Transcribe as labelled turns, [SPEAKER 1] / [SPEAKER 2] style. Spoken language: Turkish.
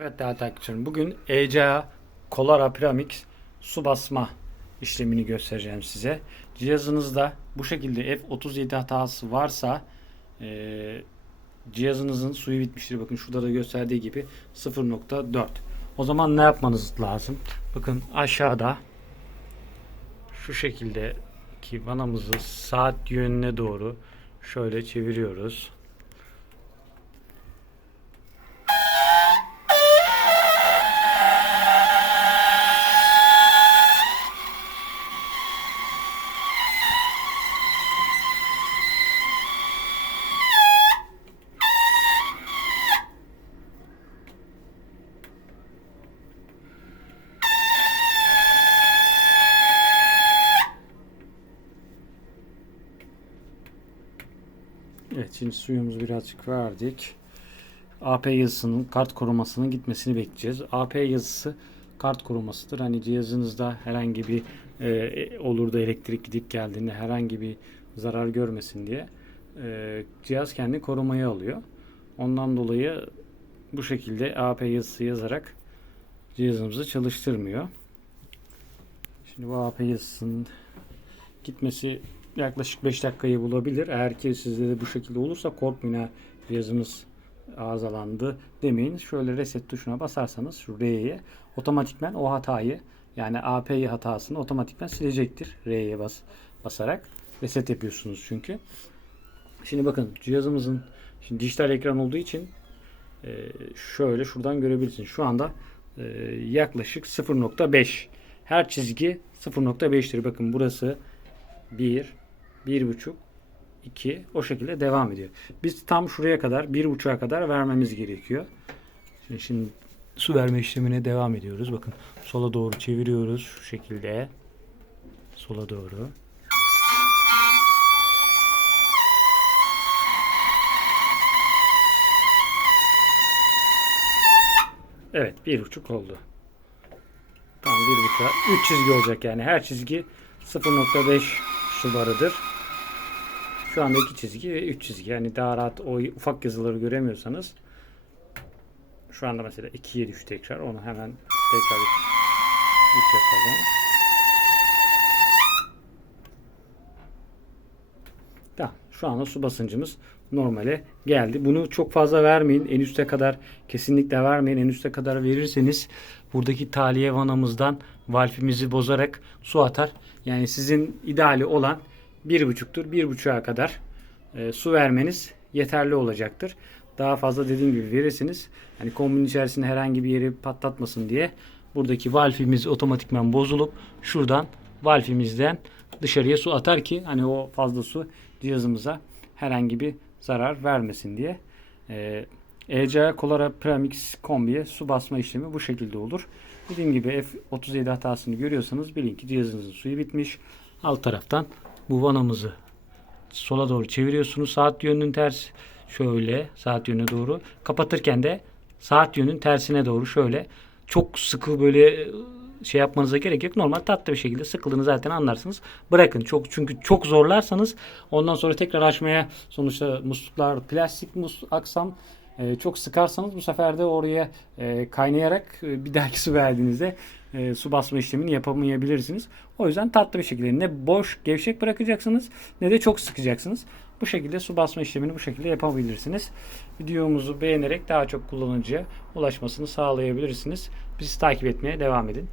[SPEAKER 1] Evet değerli takipçilerim. Bugün ECA Colara Pyramix su basma işlemini göstereceğim size. Cihazınızda bu şekilde F37 hatası varsa eee, cihazınızın suyu bitmiştir. Bakın şurada da gösterdiği gibi 0.4. O zaman ne yapmanız lazım? Bakın aşağıda şu şekilde ki vanamızı saat yönüne doğru şöyle çeviriyoruz. Evet şimdi suyumuzu birazcık verdik. AP yazısının kart korumasının gitmesini bekleyeceğiz. AP yazısı kart korumasıdır. Hani cihazınızda herhangi bir e, olur da elektrik gidip geldiğinde herhangi bir zarar görmesin diye e, cihaz kendi korumaya alıyor. Ondan dolayı bu şekilde AP yazısı yazarak cihazımızı çalıştırmıyor. Şimdi bu AP yazısının gitmesi yaklaşık 5 dakikayı bulabilir. Eğer ki sizde de bu şekilde olursa korkmayın ha cihazımız arızalandı demeyin. Şöyle reset tuşuna basarsanız şu R'ye otomatikmen o hatayı yani API hatasını otomatikmen silecektir. R'ye bas, basarak reset yapıyorsunuz çünkü. Şimdi bakın cihazımızın şimdi dijital ekran olduğu için e, şöyle şuradan görebilirsiniz. Şu anda e, yaklaşık 0.5 her çizgi 0.5'tir. Bakın burası 1, 1.5, 2 o şekilde devam ediyor. Biz tam şuraya kadar 1.5'a kadar vermemiz gerekiyor. Şimdi, şimdi su verme işlemine devam ediyoruz. Bakın sola doğru çeviriyoruz şu şekilde. Sola doğru. Evet bir buçuk oldu. Tam bir buçuk. Üç çizgi olacak yani. Her çizgi 0.5 su barıdır. Şu anda iki çizgi ve üç çizgi. Yani daha rahat o ufak yazıları göremiyorsanız şu anda mesela 2'ye düştü tekrar. Onu hemen tekrar 3 yapalım. Tamam. Şu anda su basıncımız normale geldi. Bunu çok fazla vermeyin. En üste kadar kesinlikle vermeyin. En üste kadar verirseniz buradaki taliye vanamızdan valfimizi bozarak su atar. Yani sizin ideali olan bir buçuktur. Bir buçuğa kadar e, su vermeniz yeterli olacaktır. Daha fazla dediğim gibi verirseniz hani kombinin içerisinde herhangi bir yeri patlatmasın diye buradaki valfimiz otomatikman bozulup şuradan valfimizden dışarıya su atar ki hani o fazla su cihazımıza herhangi bir zarar vermesin diye. Ee, ECA Colara Premix kombiye su basma işlemi bu şekilde olur. Dediğim gibi F37 hatasını görüyorsanız bilin ki cihazınızın suyu bitmiş. Alt taraftan bu vanamızı sola doğru çeviriyorsunuz. Saat yönünün ters şöyle saat yönüne doğru. Kapatırken de saat yönünün tersine doğru şöyle çok sıkı böyle şey yapmanıza gerek yok. Normal tatlı bir şekilde sıkıldığını zaten anlarsınız. Bırakın. Çok çünkü çok zorlarsanız ondan sonra tekrar açmaya sonuçta musluklar plastik mus aksam e, çok sıkarsanız bu sefer de oraya e, kaynayarak e, bir dahaki su verdiğinizde e, su basma işlemini yapamayabilirsiniz. O yüzden tatlı bir şekilde ne boş gevşek bırakacaksınız ne de çok sıkacaksınız. Bu şekilde su basma işlemini bu şekilde yapabilirsiniz. Videomuzu beğenerek daha çok kullanıcıya ulaşmasını sağlayabilirsiniz. Bizi takip etmeye devam edin.